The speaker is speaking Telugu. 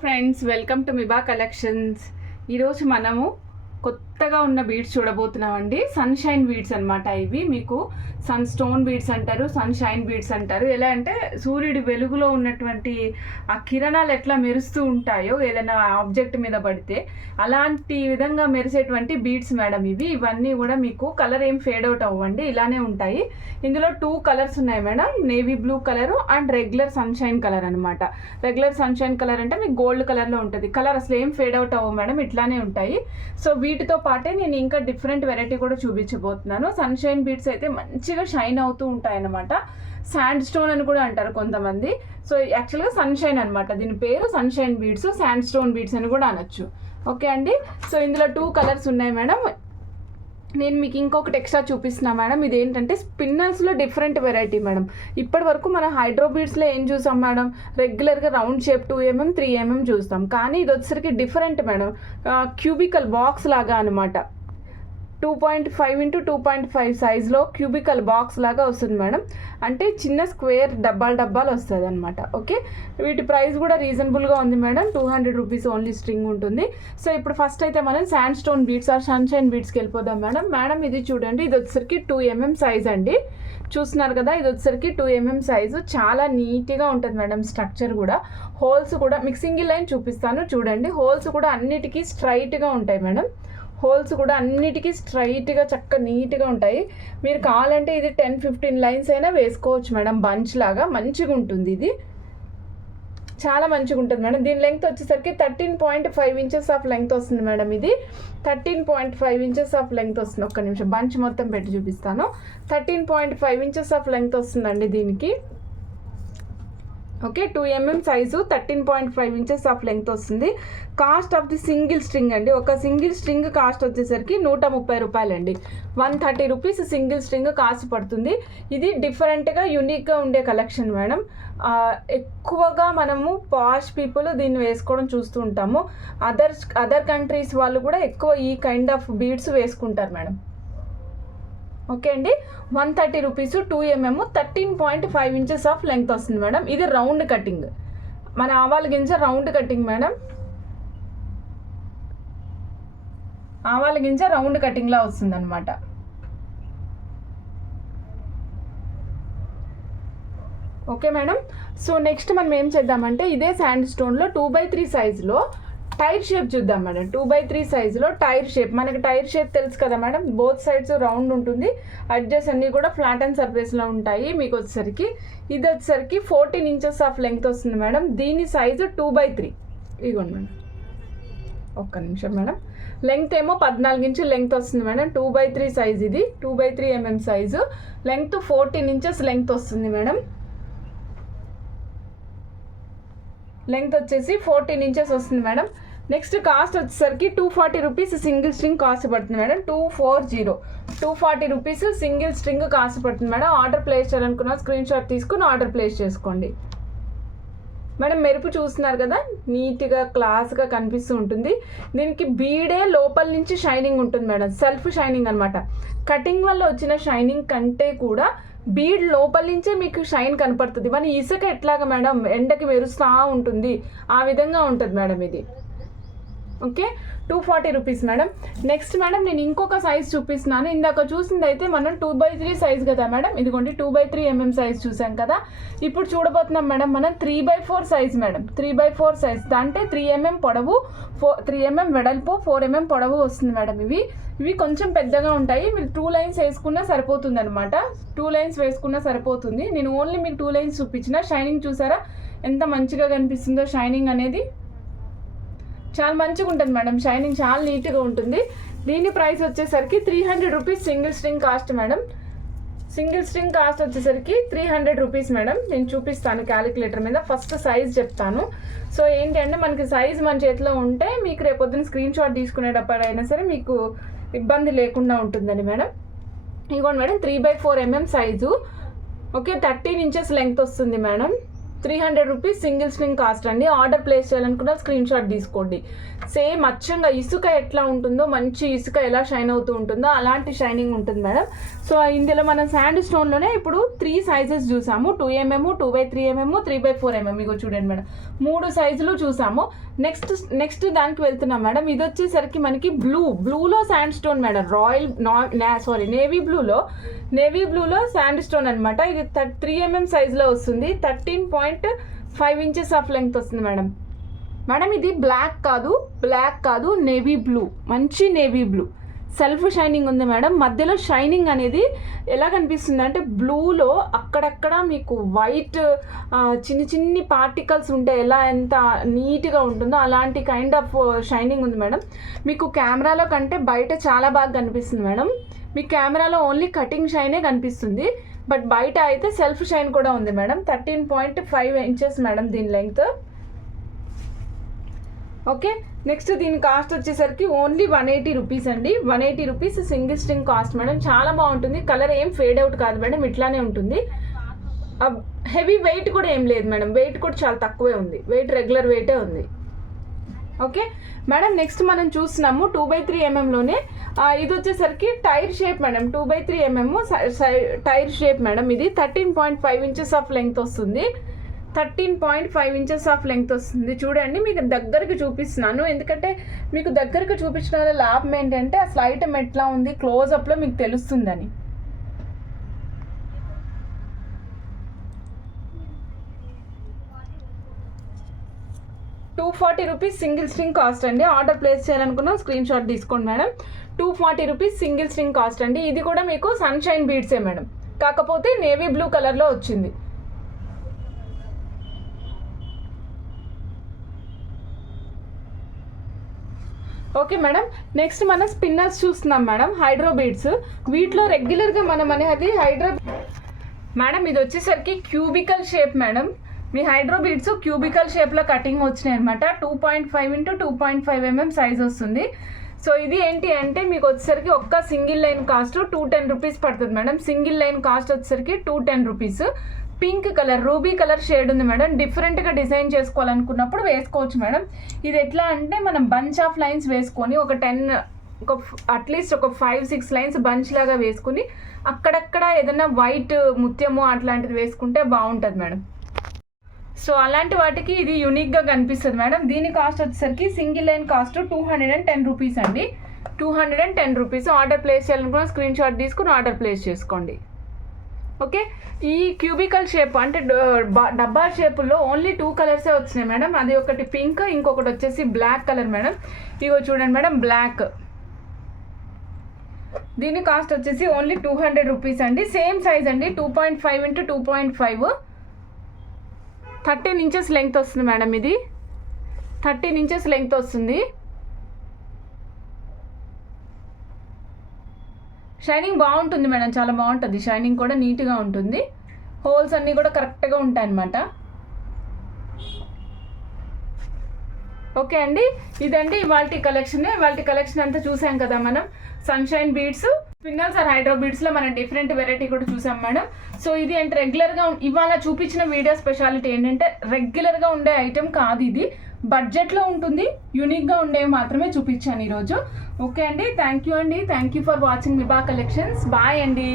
ఫ్రెండ్స్, వెల్కమ్ టు మిబా కలెక్షన్స్. ఈరోజు మనము కొత్తగా ఉన్న బీడ్స్ చూడబోతున్నామండి. సన్షైన్ బీడ్స్ అనమాట. ఇవి మీకు సన్ స్టోన్ బీడ్స్ అంటారు, సన్షైన్ బీడ్స్ అంటారు. ఎలా అంటే సూర్యుడి వెలుగులో ఉన్నటువంటి ఆ కిరణాలు ఎట్లా మెరుస్తూ ఉంటాయో ఏదైనా ఆబ్జెక్ట్ మీద పడితే అలాంటి విధంగా మెరిసేటువంటి బీడ్స్ మేడం ఇవి. ఇవన్నీ కూడా మీకు కలర్ ఏం ఫేడ్ అవుట్ అవ్వండి, ఇలానే ఉంటాయి. ఇందులో 2 కలర్స్ ఉన్నాయి madam, navy blue colour and regular sunshine colour అనమాట. రెగ్యులర్ సన్షైన్ కలర్ అంటే మీకు గోల్డ్ కలర్లో ఉంటుంది. కలర్ అసలు ఏం ఫేడ్ అవుట్ అవ్వవు మేడం, ఇట్లానే ఉంటాయి. సో వీటితో పాటే నేను ఇంకా డిఫరెంట్ వెరైటీ కూడా చూపించబోతున్నాను. సన్షైన్ బీడ్స్ అయితే మంచిగా షైన్ అవుతూ ఉంటాయి అన్నమాట. శాండ్ స్టోన్ అని కూడా అంటారు కొంతమంది. సో యాక్చువల్గా సన్షైన్ అనమాట, దీని పేరు sunshine beads, sand stone beads అని కూడా అనొచ్చు. ఓకే అండి. సో ఇందులో 2 కలర్స్ ఉన్నాయి మేడం. నేను మీకు ఇంకొకటి ఎక్స్ట్రా చూపిస్తున్నా మేడం. ఇది ఏంటంటే స్పిన్నల్స్లో డిఫరెంట్ వెరైటీ మేడం. ఇప్పటి వరకు మనం హైడ్రో బీడ్స్లో ఏం చూసాం మేడం, రెగ్యులర్గా రౌండ్ షేప్ 2mm 3mm చూస్తాం. కానీ ఇది వచ్చేసరికి డిఫరెంట్ మేడం, క్యూబికల్ బాక్స్ లాగా అనమాట. 2.5 x 2.5 సైజ్లో క్యూబికల్ బాక్స్ లాగా వస్తుంది మేడం. అంటే చిన్న స్క్వేర్ డబ్బాలు వస్తుంది అనమాట. ఓకే, వీటి ప్రైస్ కూడా రీజనబుల్గా ఉంది మేడం. 200 రూపీస్ ఓన్లీ స్ట్రింగ్ ఉంటుంది. సో ఇప్పుడు ఫస్ట్ అయితే మనం sand stone beads or sunshine బీడ్స్కి వెళ్ళిపోదాం మేడం. ఇది చూడండి, ఇది వచ్చేసరికి 2mm సైజ్ అండి. చూస్తున్నారు కదా, ఇది వచ్చేసరికి 2mm సైజు. చాలా నీట్గా ఉంటుంది మేడం. స్ట్రక్చర్ కూడా, హోల్స్ కూడా మీకు సింగిల్ లైన్ చూపిస్తాను చూడండి. హోల్స్ కూడా అన్నిటికీ స్ట్రైట్గా ఉంటాయి మేడం. హోల్స్ కూడా అన్నిటికీ స్ట్రైట్గా చక్కగా నీట్గా ఉంటాయి. మీరు కావాలంటే ఇది 10-15 లైన్స్ అయినా వేసుకోవచ్చు మేడం. బంచ్ లాగా మంచిగా ఉంటుంది. ఇది చాలా మంచిగా ఉంటుంది మేడం. దీని లెంగ్త్ వచ్చేసరికి 13.5 ఇంచెస్ ఆఫ్ లెంగ్త్ వస్తుంది మేడం. ఇది 13.5 ఇంచెస్ ఆఫ్ లెంగ్త్ వస్తుంది. ఒక్క నిమిషం బంచ్ మొత్తం పెట్టి చూపిస్తాను. 13.5 ఇంచెస్ ఆఫ్ లెంగ్త్ వస్తుందండి దీనికి. Okay, 2mm size, 13.5 inches of length వస్తుంది. Cost of the single string అండి, ఒక సింగిల్ స్ట్రింగ్ కాస్ట్ వచ్చేసరికి 130 రూపాయలండి. 130 రూపీస్ సింగిల్ స్ట్రింగ్ కాస్ట్ పడుతుంది. ఇది డిఫరెంట్గా యూనిక్గా ఉండే కలెక్షన్ మేడం. ఎక్కువగా మనము పాష్ పీపుల్ దీన్ని వేసుకోవడం చూస్తూ ఉంటాము. అదర్ కంట్రీస్ వాళ్ళు కూడా ఎక్కువ ఈ కైండ్ ఆఫ్ బీడ్స్ వేసుకుంటారు మేడం. ఓకే అండి, 130 rupees, 2mm, 13.5 inches of length వస్తుంది మేడం. ఇది రౌండ్ కటింగ్, మన ఆవాల గింజ రౌండ్ కటింగ్ మేడం. ఆవాల గింజ రౌండ్ కటింగ్లా వస్తుంది అనమాట. Okay madam. సో నెక్స్ట్ మనం ఏం చేద్దామంటే ఇదే శాండ్ స్టోన్లో 2x3 సైజులో టైర్ షేప్ చూద్దాం మేడం. 2x3 సైజులో టైర్ షేప్. మనకి టైర్ షేప్ తెలుసు కదా మేడం, బోత్ సైడ్స్ రౌండ్ ఉంటుంది, అడ్జస్ట్ అన్నీ కూడా ఫ్లాట్ అండ్ సర్ఫేస్లో ఉంటాయి. మీకు వచ్చేసరికి ఇది వచ్చేసరికి 14 ఇంచెస్ ఆఫ్ లెంగ్త్ వస్తుంది మేడం. దీని సైజు 2x3. ఇదిగోండి మేడం, ఒక్క నిమిషం మేడం. లెంగ్త్ ఏమో 14 ఇంచులు లెంగ్త్ వస్తుంది మేడం. 2x3 సైజ్, ఇది 2x3mm size. Length 14 inches length వస్తుంది మేడం. లెంగ్త్ వచ్చేసి 14 ఇంచెస్ వస్తుంది మేడం. నెక్స్ట్ కాస్ట్ వచ్చేసరికి 240 రూపీస్ సింగిల్ స్ట్రింగ్ కాస్ట్ పడుతుంది madam. 240 rupees single string cost పడుతుంది మేడం. ఆర్డర్ ప్లేస్ చేయాలనుకున్న స్క్రీన్ షాట్ తీసుకుని ఆర్డర్ ప్లేస్ చేసుకోండి మేడం. మెరుపు చూస్తున్నారు కదా, నీట్గా క్లాస్గా కనిపిస్తూ ఉంటుంది. దీనికి బీడే లోపల నుంచి షైనింగ్ ఉంటుంది మేడం, సెల్ఫ్ షైనింగ్ అనమాట. కటింగ్ వల్ల వచ్చిన షైనింగ్ కంటే కూడా బీడ్ లోపల నుంచే మీకు షైన్ కనపడుతుంది. మన ఇసుక ఎట్లాగా మేడం ఎండకి మెరుస్తూ ఉంటుంది, ఆ విధంగా ఉంటుంది మేడం ఇది. Okay, 240 rupees madam. Next madam నేను ఇంకొక సైజ్ చూపిస్తున్నాను. ఇందాక చూసింది అయితే మనం 2x3 సైజ్ కదా మేడం. ఇదిగోండి 2x3mm సైజ్ చూసాం కదా. ఇప్పుడు చూడబోతున్నాం మేడం మనం 3x4 size madam. 3x4 size అంటే 3mm పొడవు, 3mm వెడల్పు, 4mm పొడవు వస్తుంది మేడం. ఇవి కొంచెం పెద్దగా ఉంటాయి. మీరు 2 లైన్స్ వేసుకున్నా సరిపోతుంది అనమాట. 2 లైన్స్ వేసుకున్నా సరిపోతుంది. నేను ఓన్లీ మీకు 2 లైన్స్ చూపించిన. షైనింగ్ చూసారా ఎంత మంచిగా కనిపిస్తుందో. షైనింగ్ అనేది చాలా మంచిగా ఉంటుంది మేడం. షైనింగ్ చాలా నీట్గా ఉంటుంది. దీని ప్రైస్ వచ్చేసరికి 300 rupees single string cost madam. Single string cost వచ్చేసరికి 300 రూపీస్ మేడం. నేను చూపిస్తాను క్యాలిక్యులేటర్ మీద. ఫస్ట్ సైజ్ చెప్తాను. సో ఏంటి అంటే మనకి సైజ్ మన చేతిలో ఉంటే మీకు రేపొద్దున స్క్రీన్ షాట్ తీసుకునేటప్పుడు అయినా సరే మీకు ఇబ్బంది లేకుండా ఉంటుందని మేడం. ఇదిగోండి madam 3x4mm size. Okay, 13 inches length వస్తుంది madam. 300 rupees single string cost అండి. ఆర్డర్ ప్లేస్ చేయాలనుకున్న స్క్రీన్ షాట్ తీసుకోండి. సేమ్ అచ్చంగా ఇసుక ఎట్లా ఉంటుందో, మంచి ఇసుక ఎలా షైన్ అవుతూ ఉంటుందో అలాంటి షైనింగ్ ఉంటుంది మేడం. సో ఇందులో మనం శాండ్ స్టోన్లోనే ఇప్పుడు 3 సైజెస్ చూసాము. 2mm, 2x3mm, 3x4mm. ఇగో చూడండి మేడం, 3 సైజులు చూసాము. నెక్స్ట్ దానికి వెళ్తున్నాం మేడం. ఇది వచ్చేసరికి మనకి బ్లూలో శాండ్ స్టోన్ మేడం, నేవీ బ్లూలో శాండ్ స్టోన్ అనమాట. ఇది 3 mm సైజులో వస్తుంది. 13.5 inches ఆఫ్ లెంగ్త్ వస్తుంది మేడం. ఇది బ్లాక్ కాదు, నేవీ బ్లూ, మంచి నేవీ బ్లూ, సెల్ఫ్ షైనింగ్ ఉంది మేడం. మధ్యలో షైనింగ్ అనేది ఎలా కనిపిస్తుంది అంటే బ్లూలో అక్కడక్కడ మీకు వైట్ చిన్ని పార్టికల్స్ ఉంటాయి, ఎంత నీట్గా ఉంటుందో అలాంటి కైండ్ ఆఫ్ షైనింగ్ ఉంది మేడం. మీకు కెమెరాలో కంటే బయట చాలా బాగా కనిపిస్తుంది మేడం. మీ కెమెరాలో ఓన్లీ కటింగ్ షైనే కనిపిస్తుంది, బట్ బయట అయితే సెల్ఫ్ షైన్ కూడా ఉంది మేడం. 13.5 inches మేడం దీని లెంగ్త్. ఓకే, నెక్స్ట్ దీని కాస్ట్ వచ్చేసరికి ఓన్లీ 180 రూపీస్ అండి. 180 rupees single string cost madam. చాలా బాగుంటుంది, కలర్ ఏం ఫేడ్ అవుట్ కాదు మేడం, ఇట్లానే ఉంటుంది. హెవీ వెయిట్ కూడా ఏం లేదు మేడం, వెయిట్ కూడా చాలా తక్కువే ఉంది, వెయిట్ రెగ్యులర్ వెయిటే ఉంది. ఓకే మేడం, నెక్స్ట్ మనం చూస్తున్నాము 2x3 mmలోనే. ఇది వచ్చేసరికి tyre shape madam, 2x3 mm tyre shape madam. ఇది 13.5 inches ఆఫ్ లెంగ్త్ వస్తుంది. 13.5 inches ఆఫ్ లెంగ్త్ వస్తుంది. చూడండి, మీకు దగ్గరికి చూపిస్తున్నాను, ఎందుకంటే మీకు దగ్గరికి చూపించడం వల్ల లాభం ఏంటంటే అసలు ఐటమ్ ఎట్లా ఉంది క్లోజప్లో మీకు తెలుస్తుందని. ₹240 సింగిల్ స్ట్రింగ్ కాస్ట్ అండి. ఆర్డర్ ప్లేస్ చేయాలనుకున్నాం స్క్రీన్ షాట్ తీసుకోండి మేడం. ₹240 సింగిల్ స్ట్రింగ్ కాస్ట్ అండి. ఇది కూడా మీకు సన్షైన్ బీడ్సే మేడం, కాకపోతే నేవీ బ్లూ కలర్లో వచ్చింది. ఓకే మేడం, నెక్స్ట్ మనం స్పిన్నర్స్ చూస్తున్నాం మేడం, హైడ్రో బీడ్స్. వీటిలో రెగ్యులర్గా మనం అనేది మేడం ఇది వచ్చేసరికి క్యూబికల్ షేప్ మేడం. మీ హైడ్రో బీడ్స్ క్యూబికల్ షేప్లో కటింగ్ వచ్చినాయి అనమాట. 2.5 x 2.5 mm సైజ్ వస్తుంది. సో ఇది ఏంటి అంటే మీకు వచ్చేసరికి ఒక్క సింగిల్ లైన్ కాస్ట్ ₹210 పడుతుంది మేడం. సింగిల్ లైన్ కాస్ట్ వచ్చేసరికి ₹210. Pink colour, ruby colour shade ఉంది మేడం. డిఫరెంట్గా డిజైన్ చేసుకోవాలనుకున్నప్పుడు వేసుకోవచ్చు మేడం. ఇది ఎట్లా అంటే మనం బంచ్ ఆఫ్ లైన్స్ వేసుకొని అట్లీస్ట్ ఒక 5-6 లైన్స్ బంచ్ లాగా వేసుకుని అక్కడక్కడ ఏదైనా వైట్ ముత్యము అట్లాంటిది వేసుకుంటే బాగుంటుంది మేడం. సో అలాంటి వాటికి ఇది యూనిక్గా కనిపిస్తుంది మేడం. దీని కాస్ట్ వచ్చేసరికి సింగిల్ లైన్ కాస్ట్ ₹210 అండి. ₹210. ఆర్డర్ ప్లేస్ చేయాలనుకున్న స్క్రీన్ షాట్ తీసుకుని ఆర్డర్ ప్లేస్ చేసుకోండి. ఓకే, ఈ క్యూబికల్ షేప్ అంటే డబ్బా షేపుల్లో ఓన్లీ 2 కలర్సే వచ్చినాయి మేడం. అది ఒకటి పింక్, ఇంకొకటి వచ్చేసి బ్లాక్ కలర్ మేడం. ఇగో చూడండి మేడం, బ్లాక్. దీని కాస్ట్ వచ్చేసి ఓన్లీ ₹200 అండి. సేమ్ సైజ్ అండి, 2.5 x 2.5, 13 inches లెంగ్త్ వస్తుంది మేడం. ఇది 13 inches లెంగ్త్ వస్తుంది. షైనింగ్ బాగుంటుంది మేడం, చాలా బాగుంటుంది. షైనింగ్ కూడా నీట్గా ఉంటుంది, హోల్స్ అన్నీ కూడా కరెక్ట్గా ఉంటాయి అన్నమాట. ఓకే అండి, ఇదండి ఇవాల్టి కలెక్షన్ అంతా చూసాం కదా మనం. Sunshine beads, spinners or hydro బీడ్స్లో మనం డిఫరెంట్ వెరైటీ కూడా చూసాం మేడం. సో ఇది అంటే రెగ్యులర్గా ఇవాళ చూపించిన వీడియో స్పెషాలిటీ ఏంటంటే రెగ్యులర్గా ఉండే ఐటెం కాదు ఇది, బడ్జెట్లో ఉంటుంది, యూనిక్గా ఉండేవి మాత్రమే చూపించాను ఈరోజు. ఓకే అండి, thank you for watching Vibha collections. Bye అండి.